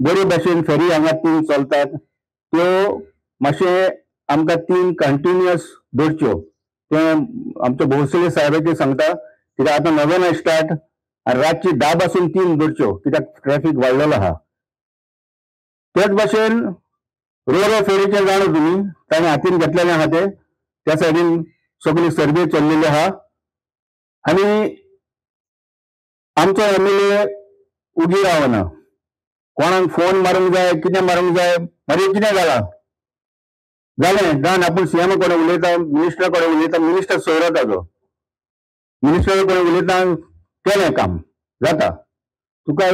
बरे भशेन फेरी हांगा 3 चलतात त्यो मातशे आमकां 3 कंटिन्युअस दवरच्यो ते आमचे भोसले साहेबाचे सांगता कित्याक आतां 9 स्टार्ट आनी रातची 10 पासून 3 दवरच्यो कित्याक ट्रॅफिक वाडलेलो आहा. तेच भशेन रोरो फेरीचे जाणा तुमी ताणें हातीन घेतलेले आहा ते त्या सायडीन सगळी सर्वे चल्लेली आहा आनी आमचो MLA उगी रावना. कोणाक फोन मारूंक जाय कितें मारूंक जाय मागीर कितें जालां जालें डन आपूण CM कडेन उलयता मिनिस्टरा कडेन उलयता मिनिस्टर सोयरो ताजो मिनिस्टरा कडेन उलयता केलें काम जाता तुका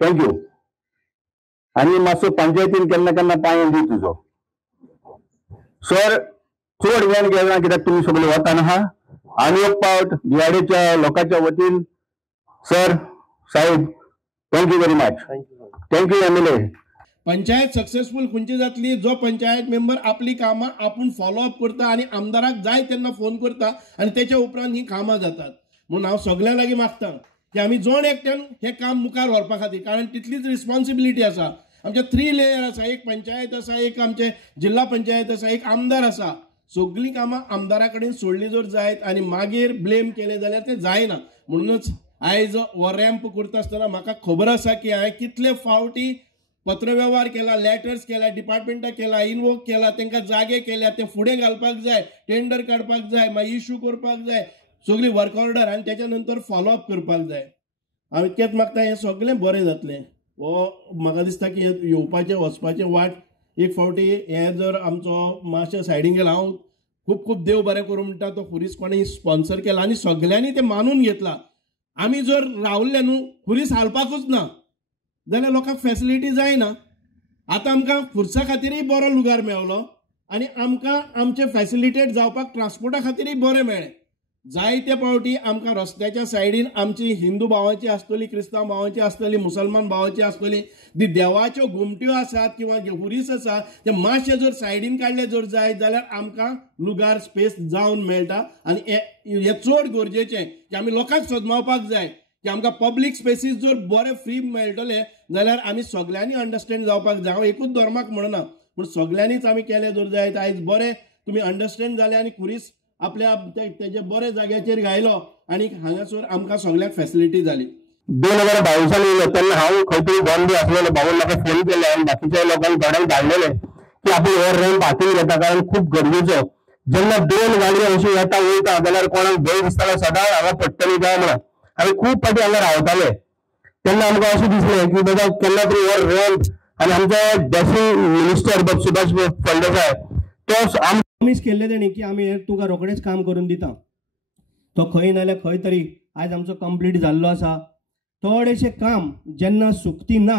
थँक्यू आनी मातसो पंचायतीन केन्ना केन्ना पांय दी तुजो सर चड वेळ गेला कित्याक तुमी सगळे वतान आहा आनी एक पावट बिहाडीच्या लोकांच्या वतीन सर साहेब thank you very much thank you MLA. Panchayat successful खंयची जातली जो पंचायत मेंबर आपली कामां आपूण फॉलोअप करता आनी आमदाराक जाय तेन्ना फोन करता आनी तेच्या उपरांत ही कामां जातात. म्हणून हांव सगळ्यां लागीं मागता की आमी जोड एकट्यान हे काम मुखार व्हरपा खातीर कारण तितलीच रिस्पॉन्सिबिलिटी आसा. आमचे 3 लेयर आसा एक पंचायत आसा एक आमचे जिल्हा पंचायत आसा एक आमदार आसा. सगळीं कामां आमदारा कडेन सोडली जर जायत आनी मागीर ब्लेम केले जाल्यार ते जायना. म्हणूनच आयज हो रॅम्प करता आसतना म्हाका खबर आसा की हांवें कितले फावटी पत्रव्यवहार केला लेटर्स केला डिपार्टमेंटाक केला इनवोक केला तांकां जागे केल्या ते फुडें घालपाक जाय टेंडर काडपाक जाय मागीर इश्यू करपाक जाय सगळी वर्क ऑर्डर आनी तेच्या नंतर फॉलोअप करपाक जाय. हांव इतकेंच मागता हें सगळें बरें जातलें. हो म्हाका दिसता की येवपाचें वचपाचें वाट एक फावटी हें जर आमचो मातशें सायडीन गेला हांव खूब खूब देव बरें करूं म्हणटा तो खुरीस कोणें स्पॉन्सर केला आनी सगळ्यांनी तें मानून घेतला. आमी जर रावल्ले न्हू खुरीस हालपाकूच ना जाल्यार लोकांक फॅसिलिटी जायना. आतां आमकां खुर्सा खातीरय बरो लुगार मेळलो आनी आमकां आमचे फॅसिलिटेट जावपाक ट्रान्सपोर्टा खातीरय बरें मेळ्ळें. जायते फावटी आमकां रस्त्याच्या सायडीन आमची हिंदू भावांची आसतली क्रिस्तांव भावांची आसतली मुसलमान भावांची आसतली दी देवाच्यो घुमट्यो आसात किंवा हुरीस आसा ते मातशे जर सायडीन काडले जर जायत जाल्यार आमकां लुगार स्पेस जावन मेळटा आनी हें चड गरजेचें की आमी लोकांक सदमावपाक जाय की आमकां पब्लीक स्पेसीस जर बरे फ्री मेळटले जाल्यार आमी सगळ्यांनी अंडरस्टँड जावपाक जाय. हांव एकूच धर्माक म्हणना पूण सगळ्यांनीच आमी केले जर जायत आयज बरे तुमी अंडरस्टँड जाले आनी खुरीस आपल्या तेजे बरे जाग्याचेर गायलो आनी हांगासर आमकां सगळ्यांक फॅसिलिटी जाली. 2022 येयलो तेन्ना हांव खंय तरी बंदी आसलेलो भाऊन म्हाका फोन केले आनी बाकीच्या लोकांक थोड्यांक धाडलेले की आपूण हो रॅम्प हातीन घेता कारण खूब गरजेचो. जेन्ना 2 गाडयो अशी येता वयता जाल्यार कोणाक भंय दिसतालो सदां हांगा पडटली काय म्हणून आमी खूब फावटी हांगा रावताले तेन्ना आमकां अशें दिसलें की बाबा केन्ना तरी हो रॅम्प आनी आमचो डॅफी मिनिस्टर सुभाष फळदेसाय तो प्रॉमिस केल्ले तेणी की आमी हे तुका रोखडेच काम करून दिता. तो खंय नाल्यार खंय तरी आयज आमचो कंप्लीट जाल्लो आसा. थोडेशें काम जेन्ना सुकती ना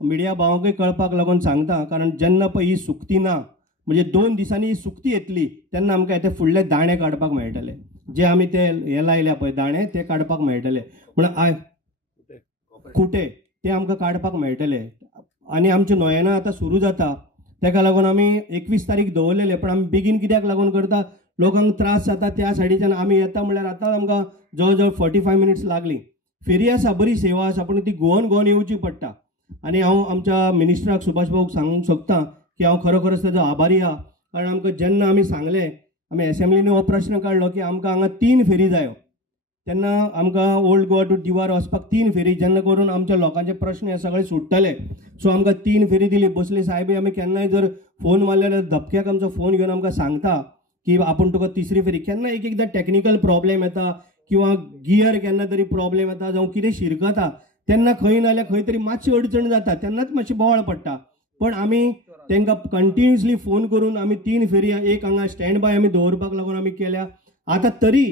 मिडिया भावांकूय कळपाक लागून सांगता कारण जेन्ना पळय ही सुकती ना म्हणजे 2 दिसांनी ही सुकती येतली तेन्ना आमकां ते फुडले दाणे काडपाक मेळटले जे आमी ते हे लायल्या पळय दाणे ते काडपाक मेळटले म्हणून खुटे ते आमकां काडपाक मेळटले आनी आमचे नोयेना आतां सुरू जाता तेका लागून आमी 21 तारीख दवरलेले पण आमी बेगीन कित्याक लागून करता लोकांक त्रास जाता त्या सायडीच्यान आमी येता म्हणल्यार आतां आमकां जवळ जवळ 45 मिनिट्स लागली. फेरी आसा बरी सेवा आसा पूण ती घोवन येवची पडटा आनी हांव आमच्या मिनिस्टराक सुभाष भाऊक सांगूंक सोदतां की हांव खरोखरच तेजो आभारी आहा कारण आमकां जेन्ना आमी सांगलें आमी एसेंब्लीन हो प्रश्न काडलो की आमकां हांगा 3 फेरी जायो तेन्ना आमकां ओल्ड गोवा टू दिवार वचपाक 3 फेरी जेन्ना करून आमच्या लोकांचे प्रश्न हे सगळे सुट्टले सो आमकां 3 फेरी दिली. बसले साहेबी आमी केन्नाय जर फोन मारले जाल्यार धपक्याक आमचो फोन घेवन आमकां सांगता की आपूण तुका 3री फेरी केन्ना एकदां टॅक्निकल प्रॉब्लेम येता किंवा गियर केन्ना तरी प्रॉब्लेम येता जावं कितें शिरकता तेन्ना खंय नाल्यार खंय तरी मातशी अडचण जाता तेन्नाच मातशी बोवाळ पडटा पण आमी तांकां कंटिन्युअसली फोन करून आमी 3 फेरी एक हांगा स्टँड बाय आमी दवरपाक लागून आमी केल्या. आतां तरी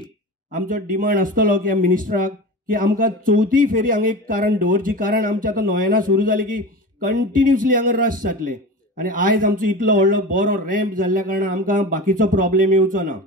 आमचो डिमांड आसतलो की मिनिस्टराक की आमकां 4थी फेरी हांगा एक कारण दवरची कारण आमचे आतां नोयेना सुरू जाली की कंटिन्युअसली हांगा रश जातले आनी आयज आमचो इतलो व्हडलो बरो रॅम्प जाल्ल्या कारणान आमकां बाकीचो प्रॉब्लेम येवचो ना.